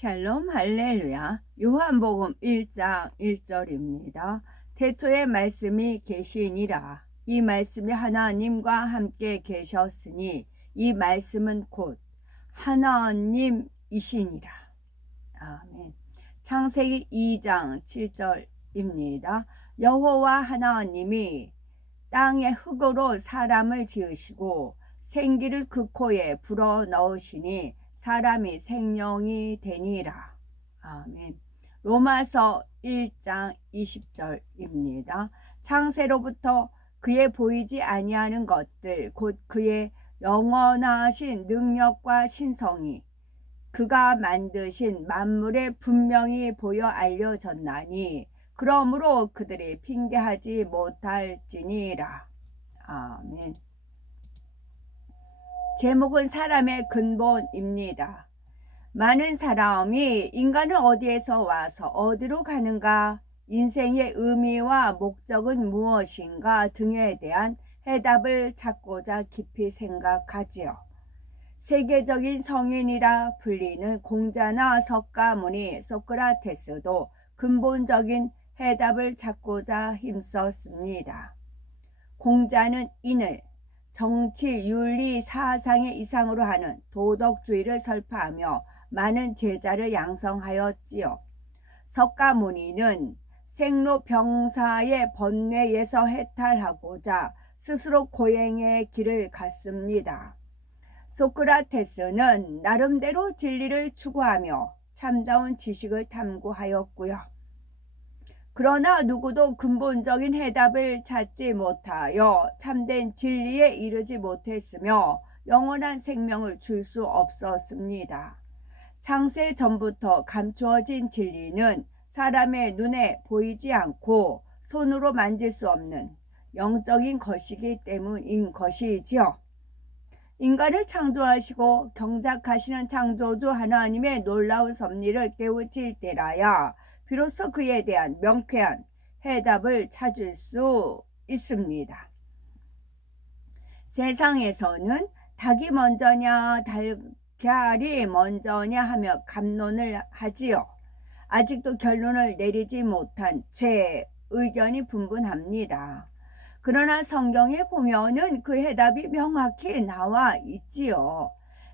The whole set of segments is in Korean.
샬롬 할렐루야. 요한복음 1장 1절입니다. 태초에 말씀이 계시니라. 이 말씀이 하나님과 함께 계셨으니 이 말씀은 곧 하나님이시니라. 아멘. 창세기 2장 7절입니다. 여호와 하나님이 땅의 흙으로 사람을 지으시고 생기를 그 코에 불어 넣으시니 사람이 생명이 되니라. 아멘. 로마서 1장 20절입니다. 창세로부터 그의 보이지 아니하는 것들 곧 그의 영원하신 능력과 신성이 그가 만드신 만물에 분명히 보여 알려졌나니 그러므로 그들이 핑계하지 못할지니라. 아멘. 제목은 사람의 근본입니다. 많은 사람이 인간은 어디에서 와서 어디로 가는가, 인생의 의미와 목적은 무엇인가 등에 대한 해답을 찾고자 깊이 생각하지요. 세계적인 성인이라 불리는 공자나 석가모니 소크라테스도 근본적인 해답을 찾고자 힘썼습니다. 공자는 인을 정치, 윤리, 사상의 이상으로 하는 도덕주의를 설파하며 많은 제자를 양성하였지요. 석가모니는 생로병사의 번뇌에서 해탈하고자 스스로 고행의 길을 갔습니다. 소크라테스는 나름대로 진리를 추구하며 참다운 지식을 탐구하였고요. 그러나 누구도 근본적인 해답을 찾지 못하여 참된 진리에 이르지 못했으며 영원한 생명을 줄 수 없었습니다. 창세 전부터 감추어진 진리는 사람의 눈에 보이지 않고 손으로 만질 수 없는 영적인 것이기 때문인 것이지요. 인간을 창조하시고 경작하시는 창조주 하나님의 놀라운 섭리를 깨우칠 때라야 비로소 그에 대한 명쾌한 해답을 찾을 수 있습니다. 세상에서는 닭이 먼저냐 달걀이 먼저냐 하며 갑론을 하지요. 아직도 결론을 내리지 못한 채 의견이 분분합니다. 그러나 성경에 보면은 그 해답이 명확히 나와 있지요.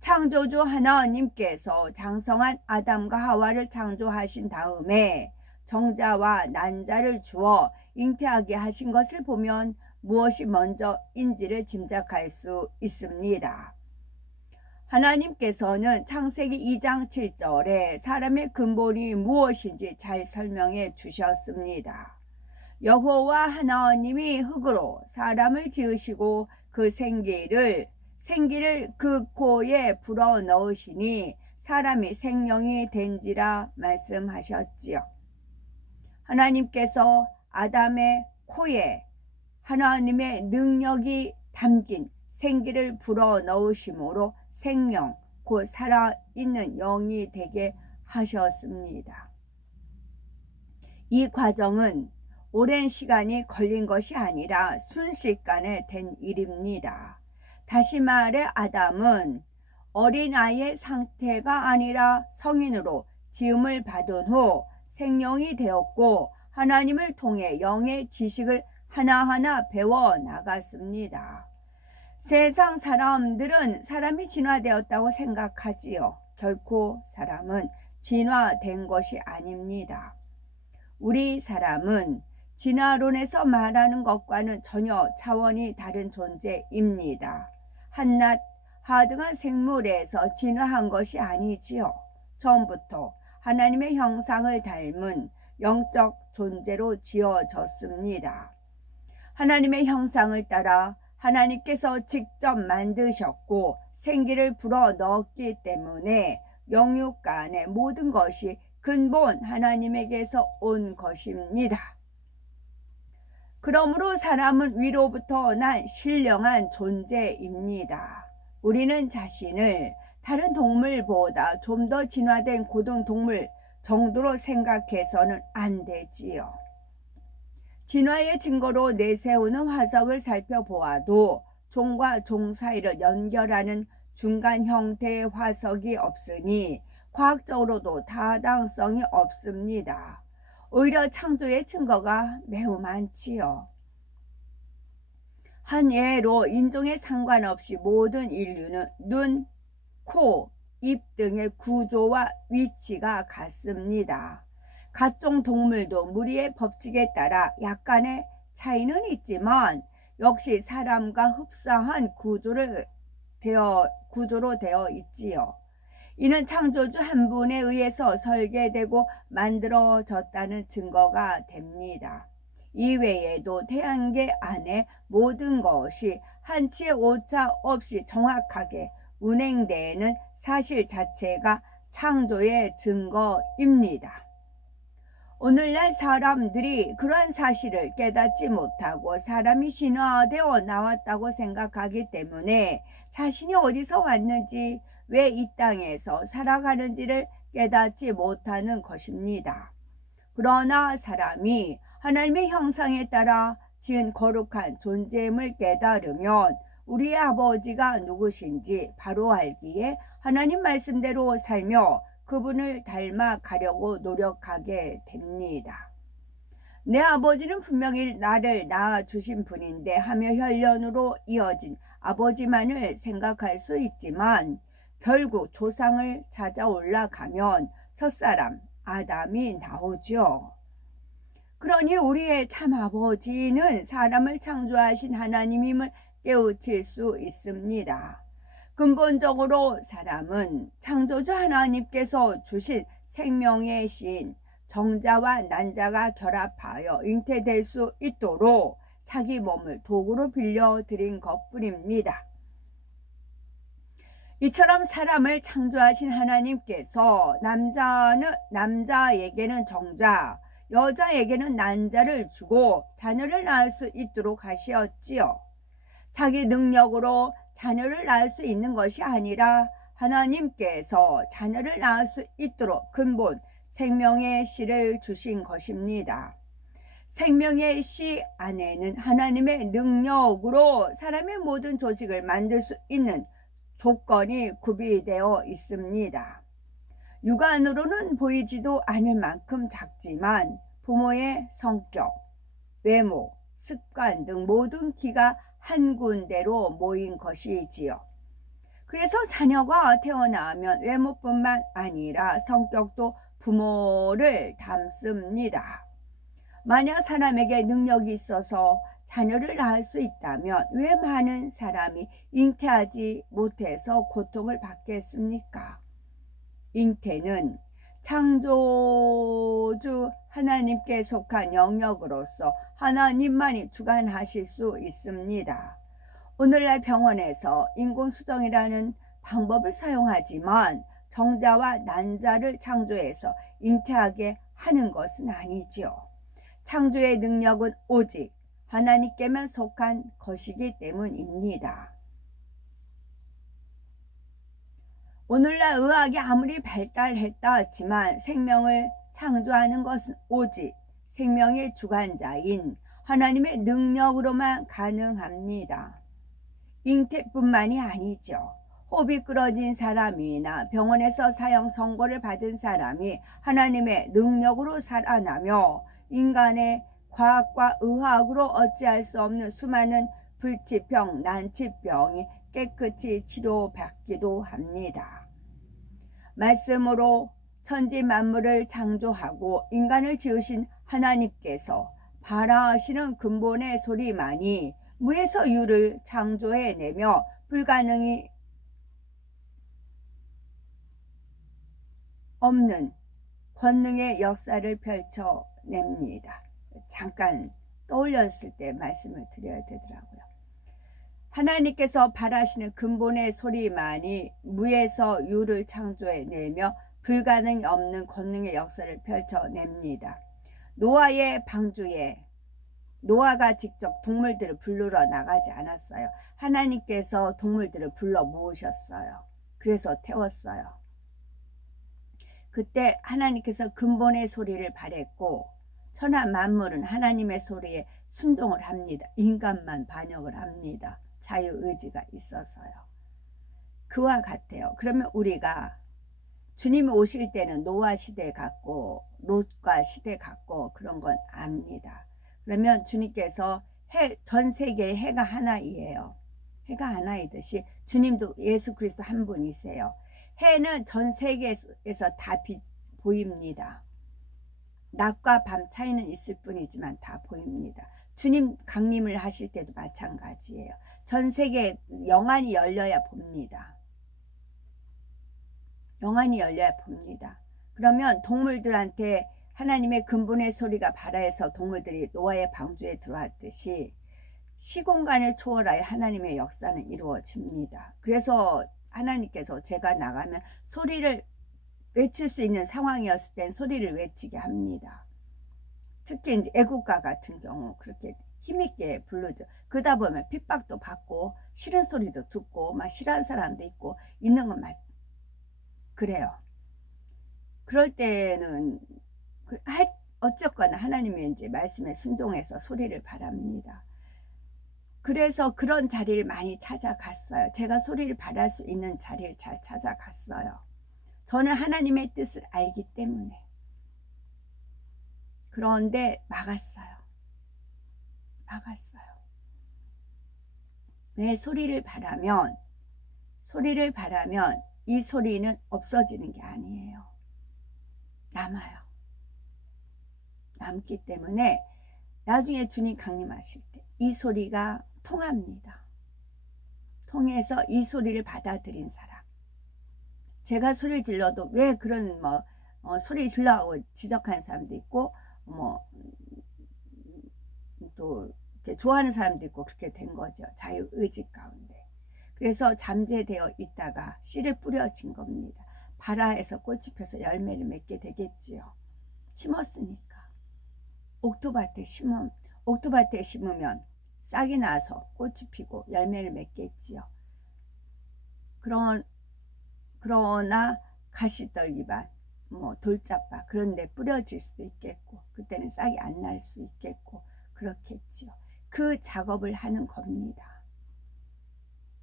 창조주 하나님께서 장성한 아담과 하와를 창조하신 다음에 정자와 난자를 주어 잉태하게 하신 것을 보면 무엇이 먼저인지를 짐작할 수 있습니다. 하나님께서는 창세기 2장 7절에 사람의 근본이 무엇인지 잘 설명해 주셨습니다. 여호와 하나님이 흙으로 사람을 지으시고 그 생기를 그 코에 불어 넣으시니 사람이 생명이 된지라 말씀하셨지요. 하나님께서 아담의 코에 하나님의 능력이 담긴 생기를 불어 넣으심으로 생명, 곧 살아있는 영이 되게 하셨습니다. 이 과정은 오랜 시간이 걸린 것이 아니라 순식간에 된 일입니다. 다시 말해 아담은 어린아이의 상태가 아니라 성인으로 지음을 받은 후 생명이 되었고 하나님을 통해 영의 지식을 하나하나 배워 나갔습니다. 세상 사람들은 사람이 진화되었다고 생각하지요. 결코 사람은 진화된 것이 아닙니다. 우리 사람은 진화론에서 말하는 것과는 전혀 차원이 다른 존재입니다. 한낱 하등한 생물에서 진화한 것이 아니지요. 처음부터 하나님의 형상을 닮은 영적 존재로 지어졌습니다. 하나님의 형상을 따라 하나님께서 직접 만드셨고 생기를 불어 넣었기 때문에 영육간의 모든 것이 근본 하나님에게서 온 것입니다. 그러므로 사람은 위로부터 난 신령한 존재입니다. 우리는 자신을 다른 동물보다 좀 더 진화된 고등동물 정도로 생각해서는 안 되지요. 진화의 증거로 내세우는 화석을 살펴보아도 종과 종 사이를 연결하는 중간 형태의 화석이 없으니 과학적으로도 타당성이 없습니다. 오히려 창조의 증거가 매우 많지요. 한 예로 인종에 상관없이 모든 인류는 눈, 코, 입 등의 구조와 위치가 같습니다. 각종 동물도 무리의 법칙에 따라 약간의 차이는 있지만 역시 사람과 흡사한 구조로 되어 있지요. 이는 창조주 한 분에 의해서 설계되고 만들어졌다는 증거가 됩니다. 이외에도 태양계 안에 모든 것이 한치의 오차 없이 정확하게 운행되는 사실 자체가 창조의 증거입니다. 오늘날 사람들이 그러한 사실을 깨닫지 못하고 사람이 신화되어 나왔다고 생각하기 때문에 자신이 어디서 왔는지 왜 이 땅에서 살아가는지를 깨닫지 못하는 것입니다. 그러나 사람이 하나님의 형상에 따라 지은 거룩한 존재임을 깨달으면 우리의 아버지가 누구신지 바로 알기에 하나님 말씀대로 살며 그분을 닮아가려고 노력하게 됩니다. 내 아버지는 분명히 나를 낳아주신 분인데 하며 혈연으로 이어진 아버지만을 생각할 수 있지만 결국 조상을 찾아 올라가면 첫사람 아담이 나오죠. 그러니 우리의 참 아버지는 사람을 창조하신 하나님임을 깨우칠 수 있습니다. 근본적으로 사람은 창조주 하나님께서 주신 생명의 신 정자와 난자가 결합하여 잉태될 수 있도록 자기 몸을 도구로 빌려드린 것뿐입니다. 이처럼 사람을 창조하신 하나님께서 남자에게는 정자, 여자에게는 난자를 주고 자녀를 낳을 수 있도록 하시었지요. 자기 능력으로 자녀를 낳을 수 있는 것이 아니라 하나님께서 자녀를 낳을 수 있도록 근본 생명의 씨를 주신 것입니다. 생명의 씨 안에는 하나님의 능력으로 사람의 모든 조직을 만들 수 있는 조건이 구비되어 있습니다. 육안으로는 보이지도 않을 만큼 작지만 부모의 성격, 외모, 습관 등 모든 기가 한 군데로 모인 것이지요. 그래서 자녀가 태어나면 외모뿐만 아니라 성격도 부모를 닮습니다. 만약 사람에게 능력이 있어서 자녀를 낳을 수 있다면 왜 많은 사람이 잉태하지 못해서 고통을 받겠습니까? 잉태는 창조주 하나님께 속한 영역으로서 하나님만이 주관하실 수 있습니다. 오늘날 병원에서 인공수정이라는 방법을 사용하지만 정자와 난자를 창조해서 잉태하게 하는 것은 아니지요. 창조의 능력은 오직 하나님께만 속한 것이기 때문입니다. 오늘날 의학이 아무리 발달했다 하지만 생명을 창조하는 것은 오직 생명의 주관자인 하나님의 능력으로만 가능합니다. 잉태뿐만이 아니죠. 호흡이 끊어진 사람이나 병원에서 사형 선고를 받은 사람이 하나님의 능력으로 살아나며 인간의 과학과 의학으로 어찌할 수 없는 수많은 불치병, 난치병이 깨끗이 치료받기도 합니다. 말씀으로 천지 만물을 창조하고 인간을 지으신 하나님께서 바라하시는 근본의 소리만이 무에서 유를 창조해내며 불가능이 없는 권능의 역사를 펼쳐냅니다. 잠깐 떠올렸을 때 말씀을 드려야 되더라고요. 하나님께서 바라시는 근본의 소리만이 무에서 유를 창조해내며 불가능이 없는 권능의 역사를 펼쳐냅니다. 노아의 방주에 노아가 직접 동물들을 부르러 나가지 않았어요. 하나님께서 동물들을 불러 모으셨어요. 그래서 태웠어요. 그때 하나님께서 근본의 소리를 발했고 천하 만물은 하나님의 소리에 순종을 합니다. 인간만 반역을 합니다. 자유의지가 있어서요. 그와 같아요. 그러면 우리가 주님이 오실 때는 노아 시대 같고 롯과 시대 같고 그런 건 압니다. 그러면 주님께서 전 세계에 해가 하나이에요. 해가 하나이듯이 주님도 예수 그리스도 한 분이세요. 해는 전 세계에서 다 보입니다. 낮과 밤 차이는 있을 뿐이지만 다 보입니다. 주님 강림을 하실 때도 마찬가지예요. 전 세계 영안이 열려야 봅니다. 영안이 열려야 봅니다. 그러면 동물들한테 하나님의 근본의 소리가 발하여서 동물들이 노아의 방주에 들어왔듯이 시공간을 초월하여 하나님의 역사는 이루어집니다. 그래서 하나님께서 제가 나가면 소리를 외칠 수 있는 상황이었을 땐 소리를 외치게 합니다. 특히 이제 애국가 같은 경우 그렇게 힘있게 부르죠. 그러다 보면 핍박도 받고 싫은 소리도 듣고 막 싫어하는 사람도 있고 있는 건 그래요. 그럴 때는 어쨌거나 하나님의 이제 말씀에 순종해서 소리를 바랍니다. 그래서 그런 자리를 많이 찾아갔어요. 제가 소리를 발할 수 있는 자리를 잘 찾아갔어요. 저는 하나님의 뜻을 알기 때문에. 그런데 막았어요. 왜 소리를 바라면 이 소리는 없어지는 게 아니에요. 남아요. 남기 때문에 나중에 주님 강림하실 때 이 소리가 통합니다. 통해서 이 소리를 받아들인 사람. 제가 소리 질러도 왜 그런 소리 질러하고 지적하는 사람도 있고 또 이렇게 좋아하는 사람도 있고 그렇게 된 거죠. 자유의지 가운데. 그래서 잠재되어 있다가 씨를 뿌려진 겁니다. 발아에서 꽃이 펴서 열매를 맺게 되겠지요. 심었으니까. 옥토밭에 심으면 싹이 나서 꽃이 피고 열매를 맺겠지요. 그러나 가시떨기밭, 돌짝밭 그런 데 뿌려질 수도 있겠고 그때는 싹이 안 날 수 있겠고 그렇겠지요. 그 작업을 하는 겁니다.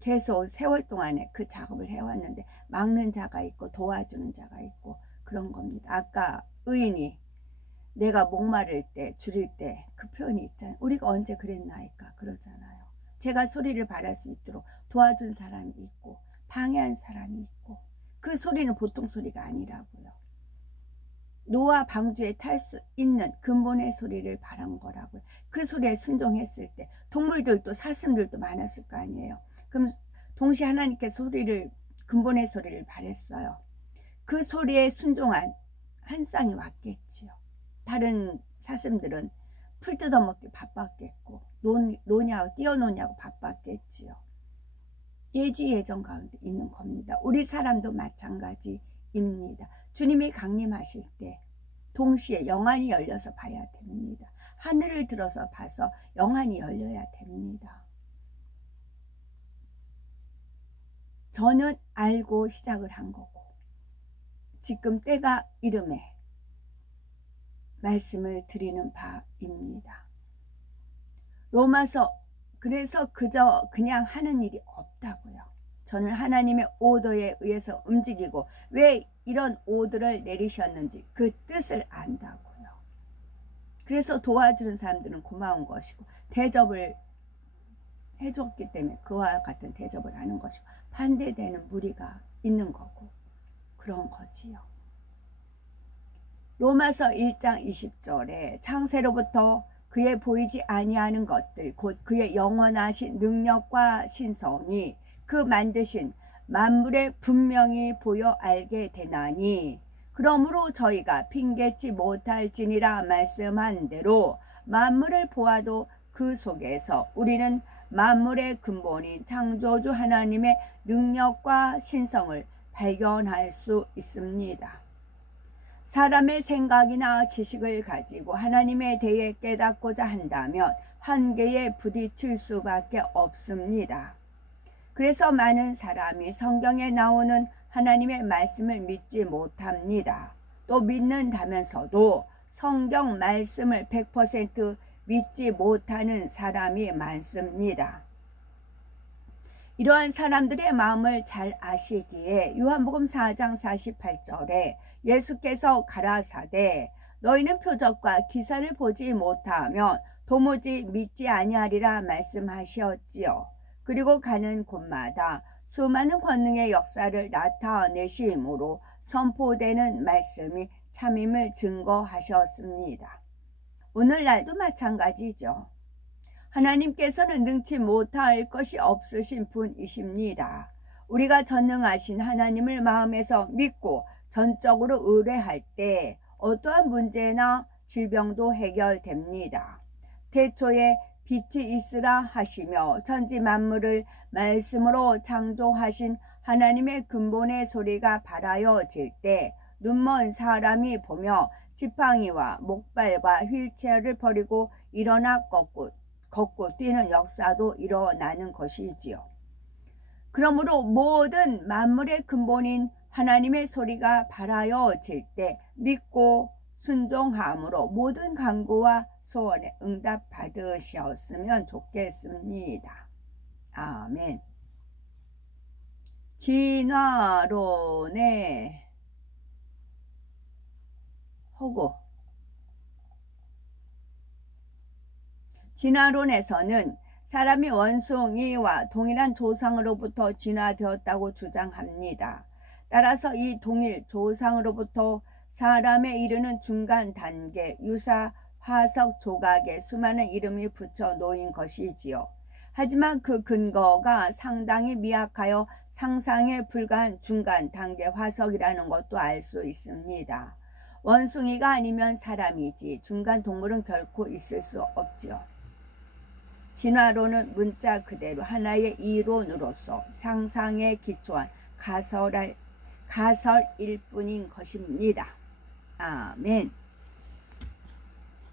계속 세월 동안에 그 작업을 해왔는데 막는 자가 있고 도와주는 자가 있고 그런 겁니다. 아까 의인이 내가 목마를 때 줄일 때 그 표현이 있잖아요. 우리가 언제 그랬나이까 그러잖아요. 제가 소리를 발할 수 있도록 도와준 사람이 있고 방해한 사람이 있고 그 소리는 보통 소리가 아니라고요. 노아 방주에 탈 수 있는 근본의 소리를 바란 거라고요. 그 소리에 순종했을 때 동물들도 사슴들도 많았을 거 아니에요. 그럼 동시에 하나님께 근본의 소리를 바랬어요. 그 소리에 순종한 한 쌍이 왔겠지요. 다른 사슴들은 풀 뜯어먹기 바빴겠고 뛰어노냐고 바빴겠지요. 예지예정 가운데 있는 겁니다. 우리 사람도 마찬가지입니다. 주님이 강림하실 때 동시에 영안이 열려서 봐야 됩니다. 하늘을 들어서 봐서 영안이 열려야 됩니다. 저는 알고 시작을 한 거고 지금 때가 이름에 말씀을 드리는 바입니다. 로마서 그래서 그냥 하는 일이 없다고요. 저는 하나님의 오더에 의해서 움직이고 왜 이런 오더를 내리셨는지 그 뜻을 안다고요. 그래서 도와주는 사람들은 고마운 것이고 대접을 해줬기 때문에 그와 같은 대접을 하는 것이고 반대되는 무리가 있는 거고 그런 거지요. 로마서 1장 20절에 창세로부터 그의 보이지 아니하는 것들 곧 그의 영원하신 능력과 신성이 그 만드신 만물에 분명히 보여 알게 되나니 그러므로 저희가 핑계치 못할지니라 말씀한 대로 만물을 보아도 그 속에서 우리는 만물의 근본인 창조주 하나님의 능력과 신성을 발견할 수 있습니다. 사람의 생각이나 지식을 가지고 하나님에 대해 깨닫고자 한다면 한계에 부딪힐 수밖에 없습니다. 그래서 많은 사람이 성경에 나오는 하나님의 말씀을 믿지 못합니다. 또 믿는다면서도 성경 말씀을 100% 믿지 못하는 사람이 많습니다. 이러한 사람들의 마음을 잘 아시기에 요한복음 4장 48절에 예수께서 가라사대 너희는 표적과 기사를 보지 못하면 도무지 믿지 아니하리라 말씀하셨지요. 그리고 가는 곳마다 수많은 권능의 역사를 나타내심으로 선포되는 말씀이 참임을 증거하셨습니다. 오늘날도 마찬가지죠. 하나님께서는 능치 못할 것이 없으신 분이십니다. 우리가 전능하신 하나님을 마음에서 믿고 전적으로 의뢰할 때 어떠한 문제나 질병도 해결됩니다. 태초에 빛이 있으라 하시며 천지 만물을 말씀으로 창조하신 하나님의 근본의 소리가 발하여질 때 눈먼 사람이 보며 지팡이와 목발과 휠체어를 버리고 일어나 걷고 뛰는 역사도 일어나는 것이지요. 그러므로 모든 만물의 근본인 하나님의 소리가 발하여질 때 믿고 순종함으로 모든 간구와 소원에 응답받으셨으면 좋겠습니다. 아멘. 진화론의 허구. 진화론에서는 사람이 원숭이와 동일한 조상으로부터 진화되었다고 주장합니다. 따라서 이 동일 조상으로부터 사람에 이르는 중간 단계 유사 화석 조각에 수많은 이름이 붙여 놓인 것이지요. 하지만 그 근거가 상당히 미약하여 상상에 불과한 중간 단계 화석이라는 것도 알 수 있습니다. 원숭이가 아니면 사람이지 중간 동물은 결코 있을 수 없지요. 진화론은 문자 그대로 하나의 이론으로서 상상에 기초한 가설일 뿐인 것입니다. 아멘.